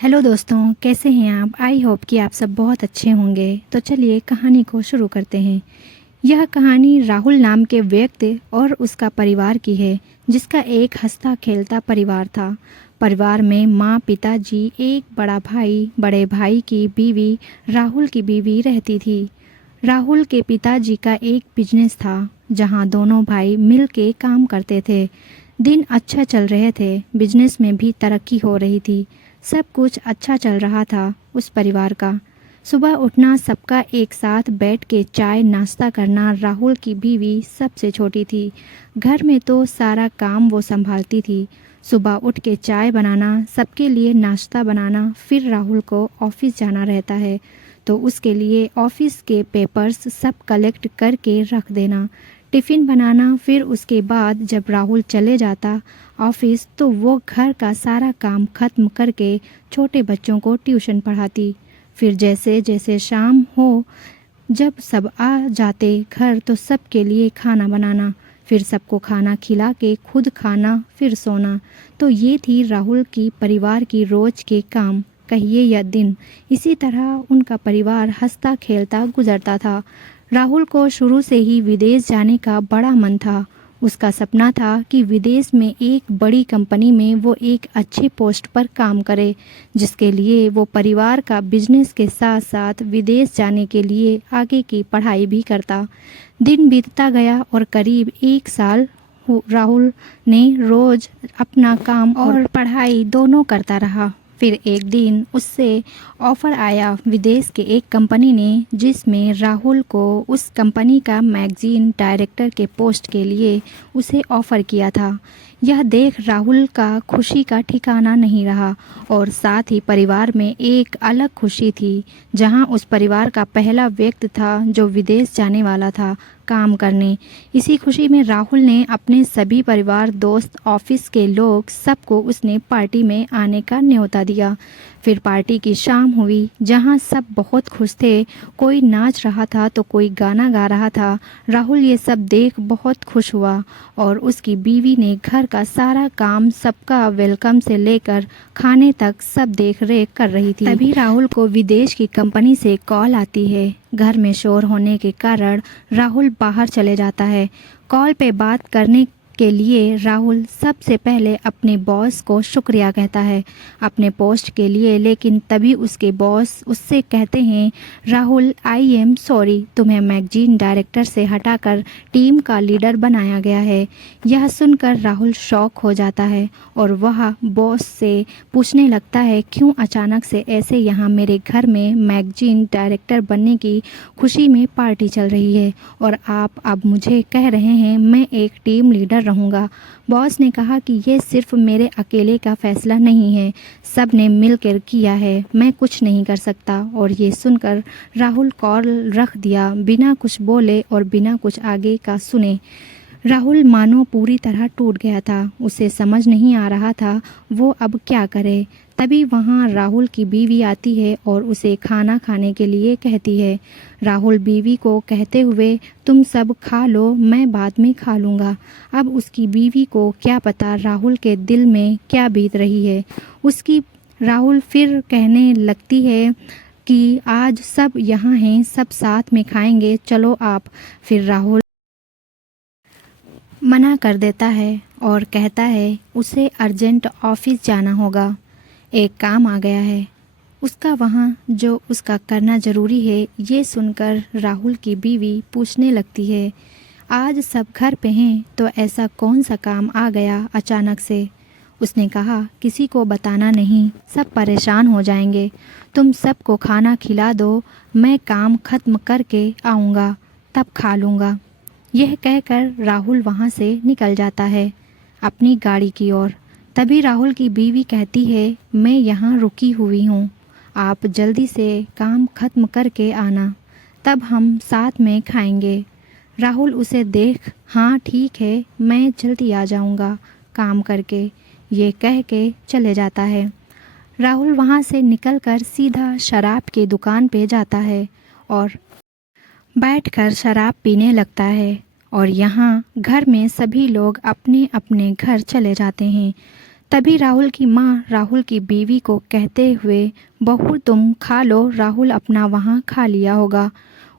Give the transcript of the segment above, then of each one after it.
Hello दोस्तों, कैसे हैं आप। आई होप कि आप सब बहुत अच्छे होंगे। तो चलिए कहानी को शुरू करते हैं। यह कहानी राहुल नाम के व्यक्ति और उसका परिवार की है, जिसका एक हंसता खेलता परिवार था। परिवार में माँ, पिताजी, एक बड़ा भाई, बड़े भाई की बीवी, राहुल की बीवी रहती थी। राहुल के पिताजी का एक बिजनेस था, जहाँ दोनों भाई मिल के काम करते थे। दिन अच्छा चल रहे थे, बिजनेस में भी तरक्की हो रही थी। सब कुछ अच्छा चल रहा था उस परिवार का। सुबह उठना, सबका एक साथ बैठ के चाय नाश्ता करना। राहुल की बीवी सबसे छोटी थी। घर में तो सारा काम वो संभालती थी। सुबह उठ के चाय बनाना, सबके लिए नाश्ता बनाना, फिर राहुल को ऑफिस जाना रहता है तो उसके लिए ऑफिस के पेपर्स सब कलेक्ट करके रख देना, टिफ़िन बनाना। फिर उसके बाद जब राहुल चले जाता ऑफिस तो वो घर का सारा काम ख़त्म करके छोटे बच्चों को ट्यूशन पढ़ाती। फिर जैसे जैसे शाम हो, जब सब आ जाते घर तो सबके लिए खाना बनाना, फिर सबको खाना खिला के खुद खाना, फिर सोना। तो ये थी राहुल की परिवार की रोज़ के काम, कहिए या दिन। इसी तरह उनका परिवार हंसता खेलता गुजरता था। राहुल को शुरू से ही विदेश जाने का बड़ा मन था। उसका सपना था कि विदेश में एक बड़ी कंपनी में वो एक अच्छे पोस्ट पर काम करे, जिसके लिए वो परिवार का बिजनेस के साथ साथ विदेश जाने के लिए आगे की पढ़ाई भी करता। दिन बीतता गया और करीब 1 साल राहुल ने रोज़ अपना काम और पढ़ाई दोनों करता रहा। फिर एक दिन उससे ऑफ़र आया विदेश के एक कंपनी ने, जिसमें राहुल को उस कंपनी का मैगज़ीन डायरेक्टर के पोस्ट के लिए उसे ऑफ़र किया था। यह देख राहुल का खुशी का ठिकाना नहीं रहा और साथ ही परिवार में एक अलग खुशी थी, जहां उस परिवार का पहला व्यक्ति था जो विदेश जाने वाला था काम करने। इसी खुशी में राहुल ने अपने सभी परिवार, दोस्त, ऑफिस के लोग, सबको उसने पार्टी में आने का न्योता दिया। फिर पार्टी की शाम हुई, जहां सब बहुत खुश थे। कोई नाच रहा था तो कोई गाना गा रहा था। राहुल ये सब देख बहुत खुश हुआ और उसकी बीवी ने घर का सारा काम, सबका वेलकम से लेकर खाने तक सब देख रेख कर रही थी। तभी राहुल को विदेश की कंपनी से कॉल आती है। घर में शोर होने के कारण राहुल बाहर चले जाता है। कॉल पे बात करने के लिए राहुल सबसे पहले अपने बॉस को शुक्रिया कहता है अपने पोस्ट के लिए, लेकिन तभी उसके बॉस उससे कहते हैं, राहुल, आई एम सॉरी, तुम्हें मैगजीन डायरेक्टर से हटाकर टीम का लीडर बनाया गया है। यह सुनकर राहुल शॉक हो जाता है और वह बॉस से पूछने लगता है, क्यों अचानक से ऐसे यहाँ मेरे घर में मैगजीन डायरेक्टर बनने की खुशी में पार्टी चल रही है और आप अब मुझे कह रहे हैं मैं एक टीम लीडर रहूँगा। बॉस ने कहा कि ये सिर्फ मेरे अकेले का फैसला नहीं है, सब ने मिलकर किया है, मैं कुछ नहीं कर सकता। और ये सुनकर राहुल कॉल रख दिया, बिना कुछ बोले और बिना कुछ आगे का सुने। राहुल मानो पूरी तरह टूट गया था। उसे समझ नहीं आ रहा था वो अब क्या करे। तभी वहाँ राहुल की बीवी आती है और उसे खाना खाने के लिए कहती है। राहुल बीवी को कहते हुए, तुम सब खा लो, मैं बाद में खा लूँगा। अब उसकी बीवी को क्या पता राहुल के दिल में क्या बीत रही है उसकी। राहुल फिर कहने लगती है कि आज सब यहाँ हैं, सब साथ में खाएंगे, चलो आप। फिर राहुल मना कर देता है और कहता है उसे अर्जेंट ऑफिस जाना होगा, एक काम आ गया है उसका वहाँ जो उसका करना ज़रूरी है। ये सुनकर राहुल की बीवी पूछने लगती है, आज सब घर पे हैं तो ऐसा कौन सा काम आ गया अचानक से। उसने कहा, किसी को बताना नहीं, सब परेशान हो जाएंगे, तुम सबको खाना खिला दो, मैं काम ख़त्म करके आऊँगा तब खा लूँगा। यह कहकर राहुल वहाँ से निकल जाता है अपनी गाड़ी की ओर। तभी राहुल की बीवी कहती है, मैं यहाँ रुकी हुई हूँ, आप जल्दी से काम ख़त्म करके आना, तब हम साथ में खाएंगे। राहुल उसे देख, हाँ ठीक है, मैं जल्दी आ जाऊँगा काम करके, ये कह के चले जाता है। राहुल वहाँ से निकलकर सीधा शराब की दुकान पे जाता है और बैठकर शराब पीने लगता है। और यहाँ घर में सभी लोग अपने अपने घर चले जाते हैं। तभी राहुल की माँ राहुल की बीवी को कहते हुए, बहू तुम खा लो, राहुल अपना वहाँ खा लिया होगा,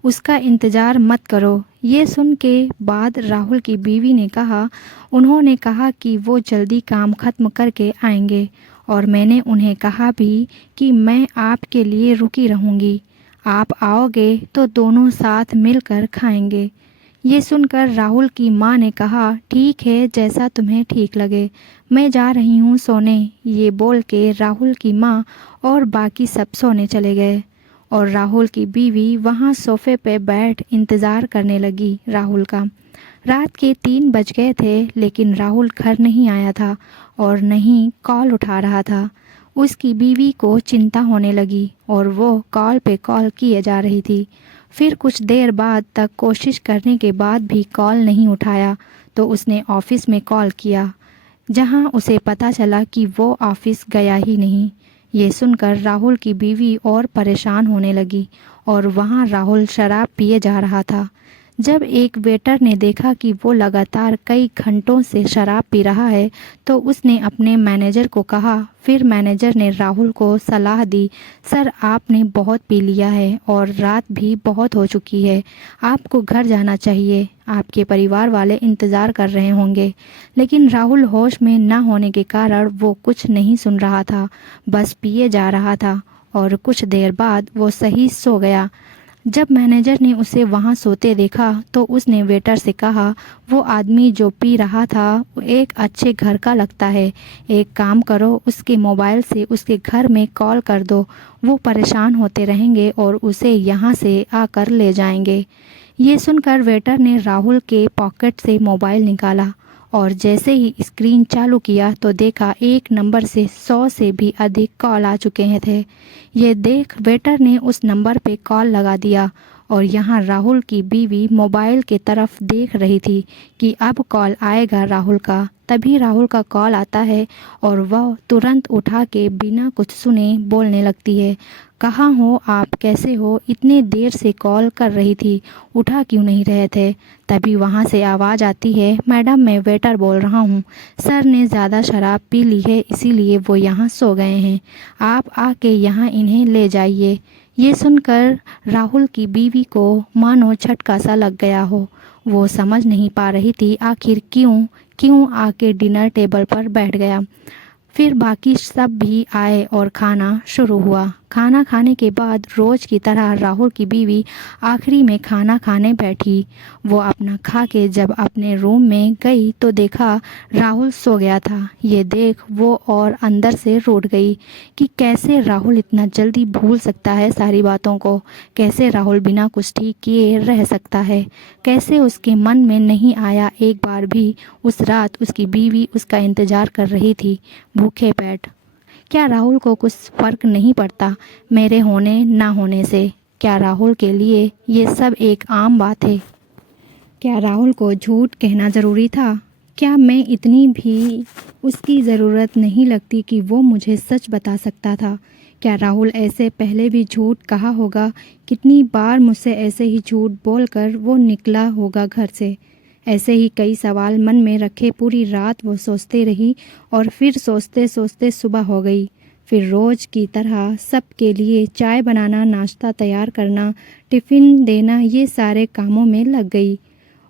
उसका इंतज़ार मत करो। ये सुन के बाद राहुल की बीवी ने कहा, उन्होंने कहा कि वो जल्दी काम ख़त्म करके आएंगे और मैंने उन्हें कहा भी कि मैं आपके लिए रुकी रहूँगी, आप आओगे तो दोनों साथ मिलकर खाएंगे। ये सुनकर राहुल की माँ ने कहा, ठीक है, जैसा तुम्हें ठीक लगे, मैं जा रही हूँ सोने। ये बोल के राहुल की माँ और बाकी सब सोने चले गए और राहुल की बीवी वहाँ सोफे पे बैठ इंतज़ार करने लगी राहुल का। रात के 3 बज गए थे लेकिन राहुल घर नहीं आया था और नहीं कॉल उठा रहा था। उसकी बीवी को चिंता होने लगी और वो कॉल पे कॉल किए जा रही थी। फिर कुछ देर बाद तक कोशिश करने के बाद भी कॉल नहीं उठाया तो उसने ऑफ़िस में कॉल किया, जहां उसे पता चला कि वो ऑफ़िस गया ही नहीं। ये सुनकर राहुल की बीवी और परेशान होने लगी और वहां राहुल शराब पिए जा रहा था। जब एक वेटर ने देखा कि वो लगातार कई घंटों से शराब पी रहा है तो उसने अपने मैनेजर को कहा। फिर मैनेजर ने राहुल को सलाह दी, सर आपने बहुत पी लिया है और रात भी बहुत हो चुकी है, आपको घर जाना चाहिए, आपके परिवार वाले इंतज़ार कर रहे होंगे। लेकिन राहुल होश में न होने के कारण वो कुछ नहीं सुन रहा था, बस पिए जा रहा था और कुछ देर बाद वो सही सो गया। जब मैनेजर ने उसे वहां सोते देखा तो उसने वेटर से कहा, वो आदमी जो पी रहा था एक अच्छे घर का लगता है, एक काम करो उसके मोबाइल से उसके घर में कॉल कर दो, वो परेशान होते रहेंगे और उसे यहाँ से आकर ले जाएंगे। ये सुनकर वेटर ने राहुल के पॉकेट से मोबाइल निकाला और जैसे ही स्क्रीन चालू किया तो देखा एक नंबर से 100 से भी अधिक कॉल आ चुके थे। ये देख वेटर ने उस नंबर पे कॉल लगा दिया और यहाँ राहुल की बीवी मोबाइल के तरफ देख रही थी कि अब कॉल आएगा राहुल का। तभी राहुल का कॉल आता है और वह तुरंत उठा के बिना कुछ सुने बोलने लगती है, कहाँ हो आप, कैसे हो, इतने देर से कॉल कर रही थी, उठा क्यों नहीं रहे थे। तभी वहाँ से आवाज़ आती है, मैडम मैं वेटर बोल रहा हूँ, सर ने ज़्यादा शराब पी ली है इसीलिए वो यहाँ सो गए हैं, आप आके यहाँ इन्हें ले जाइए। ये सुनकर राहुल की बीवी को मानो झटका सा लग गया हो। वो समझ नहीं पा रही थी आखिर क्यों आके डिनर टेबल पर बैठ गया। फिर बाकी सब भी आए और खाना शुरू हुआ। खाना खाने के बाद रोज़ की तरह राहुल की बीवी आखिरी में खाना खाने बैठी। वो अपना खा के जब अपने रूम में गई तो देखा राहुल सो गया था। ये देख वो और अंदर से रूठ गई कि कैसे राहुल इतना जल्दी भूल सकता है सारी बातों को, कैसे राहुल बिना कुछ ठीक किए रह सकता है, कैसे उसके मन में नहीं आया एक बार भी उस रात उसकी बीवी उसका इंतज़ार कर रही थी भूखे पेट। क्या राहुल को कुछ फ़र्क नहीं पड़ता मेरे होने ना होने से? क्या राहुल के लिए ये सब एक आम बात है? क्या राहुल को झूठ कहना ज़रूरी था? क्या मैं इतनी भी उसकी ज़रूरत नहीं लगती कि वो मुझे सच बता सकता था? क्या राहुल ऐसे पहले भी झूठ कहा होगा? कितनी बार मुझसे ऐसे ही झूठ बोलकर वो निकला होगा घर से? ऐसे ही कई सवाल मन में रखे पूरी रात वो सोचते रही और फिर सोचते सोचते सुबह हो गई। फिर रोज़ की तरह सबके लिए चाय बनाना, नाश्ता तैयार करना, टिफ़िन देना, ये सारे कामों में लग गई।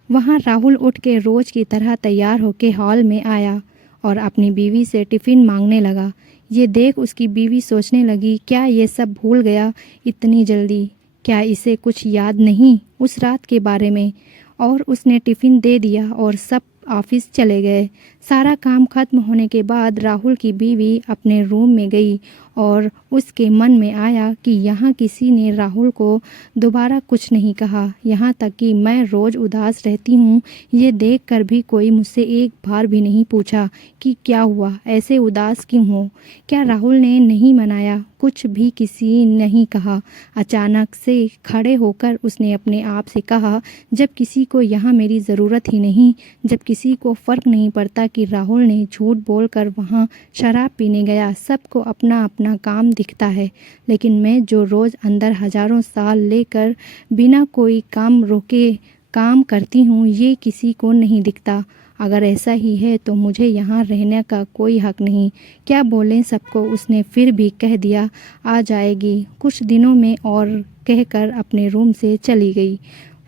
वहाँ राहुल उठ के रोज़ की तरह तैयार होके हॉल में आया और अपनी बीवी से टिफ़िन मांगने लगा। ये देख उसकी बीवी सोचने लगी, क्या ये सब भूल गया इतनी जल्दी? क्या इसे कुछ याद नहीं उस रात के बारे में? और उसने टिफ़िन दे दिया और सब ऑफिस चले गए। सारा काम खत्म होने के बाद राहुल की बीवी अपने रूम में गई और उसके मन में आया कि यहाँ किसी ने राहुल को दोबारा कुछ नहीं कहा, यहाँ तक कि मैं रोज़ उदास रहती हूँ ये देखकर भी कोई मुझसे एक बार भी नहीं पूछा कि क्या हुआ, ऐसे उदास क्यों हो। क्या राहुल ने नहीं मनाया, कुछ भी किसी नहीं कहा। अचानक से खड़े होकर उसने अपने आप से कहा, जब किसी को यहाँ मेरी ज़रूरत ही नहीं, जब किसी को फ़र्क नहीं पड़ता कि राहुल ने झूठ बोलकर वहाँ शराब पीने गया, सबको अपना अपना काम दिखता है, लेकिन मैं जो रोज़ अंदर हज़ारों साल लेकर बिना कोई काम रोके काम करती हूँ ये किसी को नहीं दिखता। अगर ऐसा ही है तो मुझे यहाँ रहने का कोई हक नहीं। क्या बोलें सबको, उसने फिर भी कह दिया आ जाएगी कुछ दिनों में, और कहकर अपने रूम से चली गई।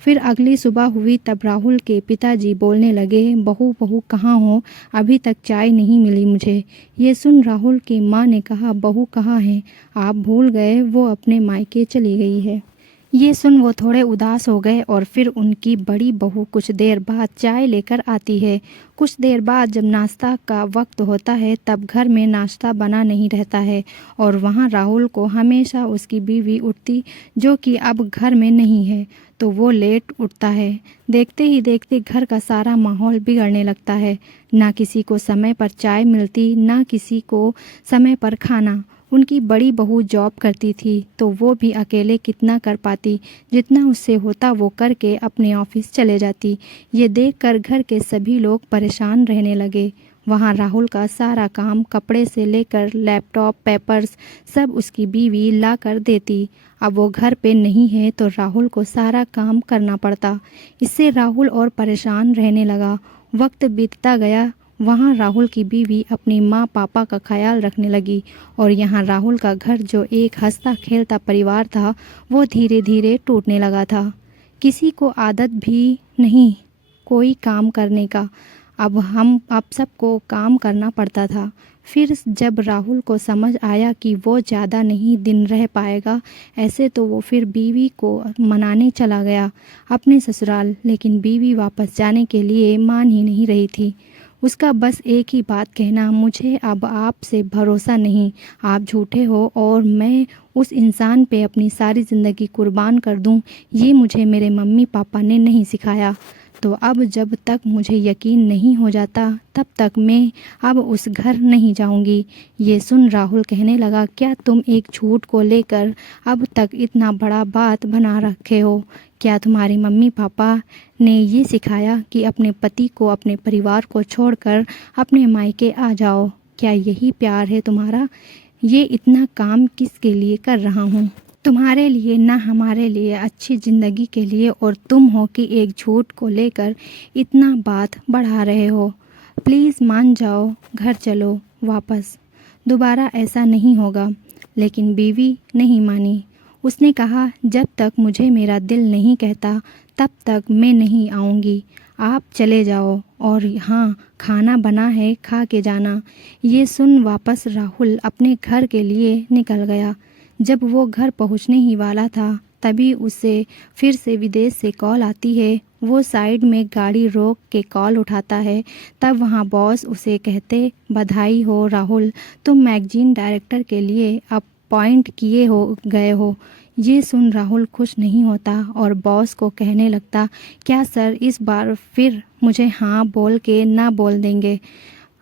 फिर अगली सुबह हुई तब राहुल के पिताजी बोलने लगे, बहू बहू कहाँ हो, अभी तक चाय नहीं मिली मुझे। ये सुन राहुल की माँ ने कहा, बहू कहाँ है, आप भूल गए, वो अपने मायके चली गई है। ये सुन वो थोड़े उदास हो गए और फिर उनकी बड़ी बहू कुछ देर बाद चाय लेकर आती है। कुछ देर बाद जब नाश्ता का वक्त होता है तब घर में नाश्ता बना नहीं रहता है और वहाँ राहुल को हमेशा उसकी बीवी उठती, जो कि अब घर में नहीं है, तो वो लेट उठता है। देखते ही देखते घर का सारा माहौल बिगड़ने लगता है। ना किसी को समय पर चाय मिलती, ना किसी को समय पर खाना। उनकी बड़ी बहू जॉब करती थी तो वो भी अकेले कितना कर पाती, जितना उससे होता वो करके अपने ऑफिस चले जाती। ये देखकर घर के सभी लोग परेशान रहने लगे। वहाँ राहुल का सारा काम, कपड़े से लेकर लैपटॉप, पेपर्स, सब उसकी बीवी ला कर देती। अब वो घर पे नहीं है तो राहुल को सारा काम करना पड़ता। इससे राहुल और परेशान रहने लगा। वक्त बीतता गया। वहाँ राहुल की बीवी अपनी माँ पापा का ख्याल रखने लगी और यहाँ राहुल का घर, जो एक हंसता खेलता परिवार था, वो धीरे धीरे टूटने लगा था। किसी को आदत भी नहीं कोई काम करने का। अब सबको काम करना पड़ता था। फिर जब राहुल को समझ आया कि वो ज़्यादा नहीं दिन रह पाएगा ऐसे, तो वो फिर बीवी को मनाने चला गया अपने ससुराल। लेकिन बीवी वापस जाने के लिए मान ही नहीं रही थी। उसका बस एक ही बात कहना, मुझे अब आपसे भरोसा नहीं, आप झूठे हो और मैं उस इंसान पे अपनी सारी ज़िंदगी कुर्बान कर दूं, ये मुझे मेरे मम्मी पापा ने नहीं सिखाया। तो अब जब तक मुझे यकीन नहीं हो जाता तब तक मैं अब उस घर नहीं जाऊंगी। ये सुन राहुल कहने लगा, क्या तुम एक झूठ को लेकर अब तक इतना बड़ा बात बना रखे हो? क्या तुम्हारी मम्मी पापा ने ये सिखाया कि अपने पति को, अपने परिवार को छोड़कर अपने मायके आ जाओ? क्या यही प्यार है तुम्हारा? ये इतना काम किसके लिए कर रहा हूँ? तुम्हारे लिए, ना हमारे लिए, अच्छी ज़िंदगी के लिए। और तुम हो कि एक झूठ को लेकर इतना बात बढ़ा रहे हो। प्लीज़ मान जाओ, घर चलो वापस, दोबारा ऐसा नहीं होगा। लेकिन बीवी नहीं मानी। उसने कहा, जब तक मुझे मेरा दिल नहीं कहता तब तक मैं नहीं आऊँगी। आप चले जाओ और हाँ, खाना बना है, खा के जाना। ये सुन वापस राहुल अपने घर के लिए निकल गया। जब वो घर पहुंचने ही वाला था तभी उसे फिर से विदेश से कॉल आती है। वो साइड में गाड़ी रोक के कॉल उठाता है। तब वहाँ बॉस उसे कहते, बधाई हो राहुल, तुम मैगजीन डायरेक्टर के लिए अपॉइंट किए हो गए हो। ये सुन राहुल खुश नहीं होता और बॉस को कहने लगता, क्या सर इस बार फिर मुझे हाँ बोल के ना बोल देंगे?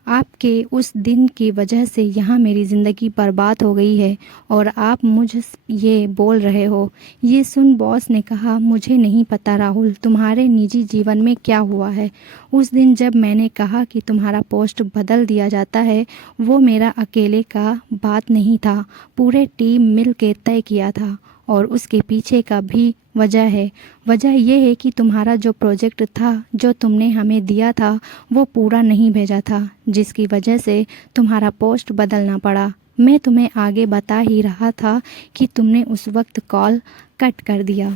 आपके उस दिन की वजह से यहाँ मेरी ज़िंदगी बर्बाद हो गई है और आप मुझे ये बोल रहे हो। ये सुन बॉस ने कहा, मुझे नहीं पता राहुल तुम्हारे निजी जीवन में क्या हुआ है। उस दिन जब मैंने कहा कि तुम्हारा पोस्ट बदल दिया जाता है, वो मेरा अकेले का बात नहीं था, पूरे टीम मिल के तय किया था। और उसके पीछे का भी वजह है। वजह यह है कि तुम्हारा जो प्रोजेक्ट था, जो तुमने हमें दिया था, वो पूरा नहीं भेजा था, जिसकी वजह से तुम्हारा पोस्ट बदलना पड़ा। मैं तुम्हें आगे बता ही रहा था कि तुमने उस वक्त कॉल कट कर दिया।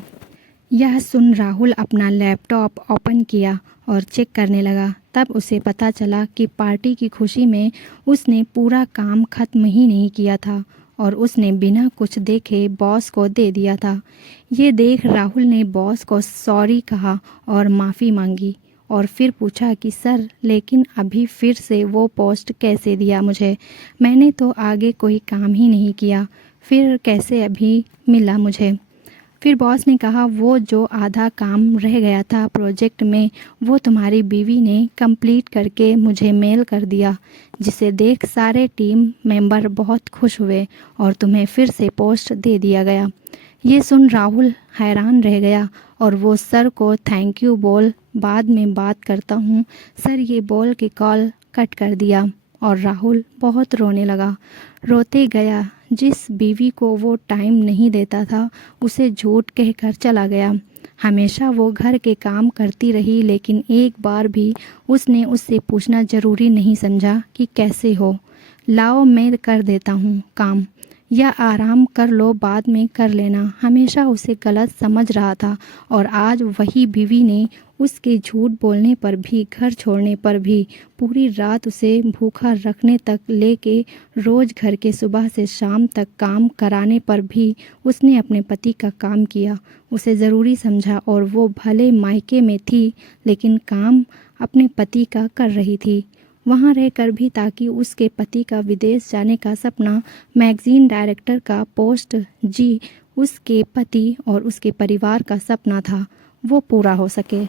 यह सुन राहुल अपना लैपटॉप ओपन किया और चेक करने लगा। तब उसे पता चला कि पार्टी की खुशी में उसने पूरा काम खत्म ही नहीं किया था और उसने बिना कुछ देखे बॉस को दे दिया था। ये देख राहुल ने बॉस को सॉरी कहा और माफ़ी मांगी और फिर पूछा कि सर, लेकिन अभी फिर से वो पोस्ट कैसे दिया मुझे? मैंने तो आगे कोई काम ही नहीं किया, फिर कैसे अभी मिला मुझे? फिर बॉस ने कहा, वो जो आधा काम रह गया था प्रोजेक्ट में, वो तुम्हारी बीवी ने कंप्लीट करके मुझे मेल कर दिया, जिसे देख सारे टीम मेंबर बहुत खुश हुए और तुम्हें फिर से पोस्ट दे दिया गया। ये सुन राहुल हैरान रह गया और वो सर को थैंक यू बोल, बाद में बात करता हूँ सर, ये बोल के कॉल कट कर दिया और राहुल बहुत रोने लगा। रोते गया, जिस बीवी को वो टाइम नहीं देता था उसे झूठ कहकर चला गया। हमेशा वो घर के काम करती रही, लेकिन एक बार भी उसने उससे पूछना ज़रूरी नहीं समझा कि कैसे हो। लाओ मैं कर देता हूँ काम, या आराम कर लो, बाद में कर लेना, हमेशा उसे गलत समझ रहा था। और आज वही बीवी ने उसके झूठ बोलने पर भी, घर छोड़ने पर भी, पूरी रात उसे भूखा रखने तक लेके रोज़ घर के सुबह से शाम तक काम कराने पर भी उसने अपने पति का काम किया, उसे ज़रूरी समझा। और वो भले मायके में थी, लेकिन काम अपने पति का कर रही थी, वहाँ रहकर भी, ताकि उसके पति का विदेश जाने का सपना, मैगज़ीन डायरेक्टर का पोस्ट जी उसके पति और उसके परिवार का सपना था, वो पूरा हो सके।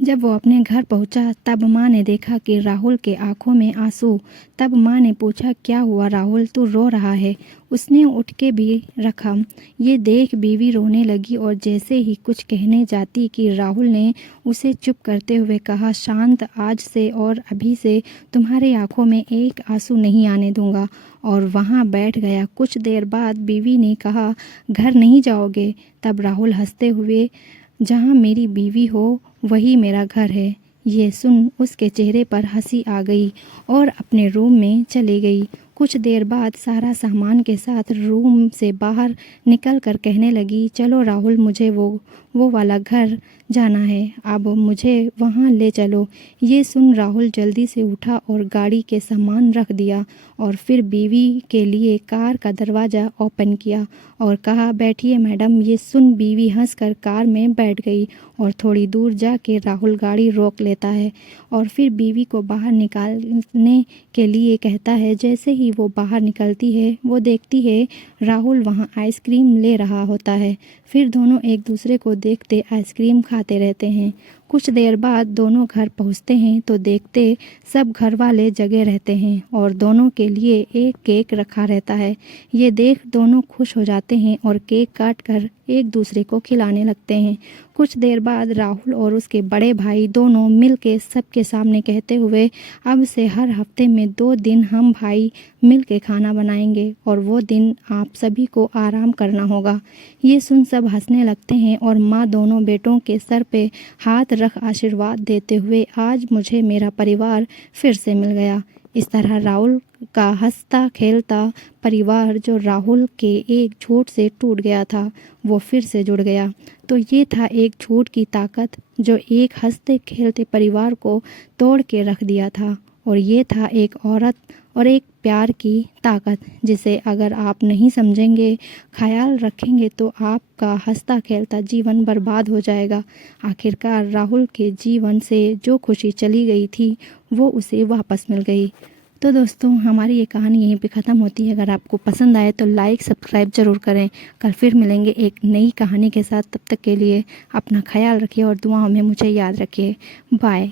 जब वो अपने घर पहुंचा तब माँ ने देखा कि राहुल के आंखों में आंसू। तब माँ ने पूछा, क्या हुआ राहुल, तू रो रहा है? उसने उठ के भी रखा। ये देख बीवी रोने लगी और जैसे ही कुछ कहने जाती कि राहुल ने उसे चुप करते हुए कहा, शांत, आज से और अभी से तुम्हारी आंखों में एक आंसू नहीं आने दूंगा, और वहाँ बैठ गया। कुछ देर बाद बीवी ने कहा, घर नहीं जाओगे? तब राहुल हंसते हुए, जहाँ मेरी बीवी हो वही मेरा घर है। ये सुन उसके चेहरे पर हंसी आ गई और अपने रूम में चली गई। कुछ देर बाद सारा सामान के साथ रूम से बाहर निकल कर कहने लगी, चलो राहुल, मुझे वो वाला घर जाना है, अब मुझे वहाँ ले चलो। ये सुन राहुल जल्दी से उठा और गाड़ी के सामान रख दिया और फिर बीवी के लिए कार का दरवाज़ा ओपन किया और कहा, बैठिए मैडम। ये सुन बीवी हंसकर कार में बैठ गई और थोड़ी दूर जाके राहुल गाड़ी रोक लेता है और फिर बीवी को बाहर निकालने के लिए कहता है। जैसे ही वो बाहर निकलती है, वो देखती है राहुल वहाँ आइसक्रीम ले रहा होता है। फिर दोनों एक दूसरे को देखते आइसक्रीम खाते रहते हैं। कुछ देर बाद दोनों घर पहुँचते हैं तो देखते सब घर वाले जगे रहते हैं और दोनों के लिए एक केक रखा रहता है। ये देख दोनों खुश हो जाते हैं और केक काट कर एक दूसरे को खिलाने लगते हैं। कुछ देर बाद राहुल और उसके बड़े भाई दोनों मिलके सबके सामने कहते हुए, अब से हर हफ्ते में 2 दिन हम भाई मिल के खाना बनाएंगे और वो दिन आप सभी को आराम करना होगा। ये सुन सब हंसने लगते हैं और माँ दोनों बेटों के सर पे हाथ रख आशीर्वाद देते हुए, आज मुझे मेरा परिवार फिर से मिल गया। इस तरह राहुल का हंसता खेलता परिवार, जो राहुल के एक झूठ से टूट गया था, वो फिर से जुड़ गया। तो ये था एक झूठ की ताकत जो एक हंसते खेलते परिवार को तोड़ के रख दिया था। और ये था एक औरत और एक प्यार की ताकत, जिसे अगर आप नहीं समझेंगे, ख्याल रखेंगे, तो आपका हंसता खेलता जीवन बर्बाद हो जाएगा। आखिरकार राहुल के जीवन से जो खुशी चली गई थी, वो उसे वापस मिल गई। तो दोस्तों, हमारी ये कहानी यहीं पे ख़त्म होती है। अगर आपको पसंद आए तो लाइक सब्सक्राइब ज़रूर करें। कल फिर मिलेंगे एक नई कहानी के साथ। तब तक के लिए अपना ख्याल रखिए और दुआओं में मुझे याद रखिए। बाय।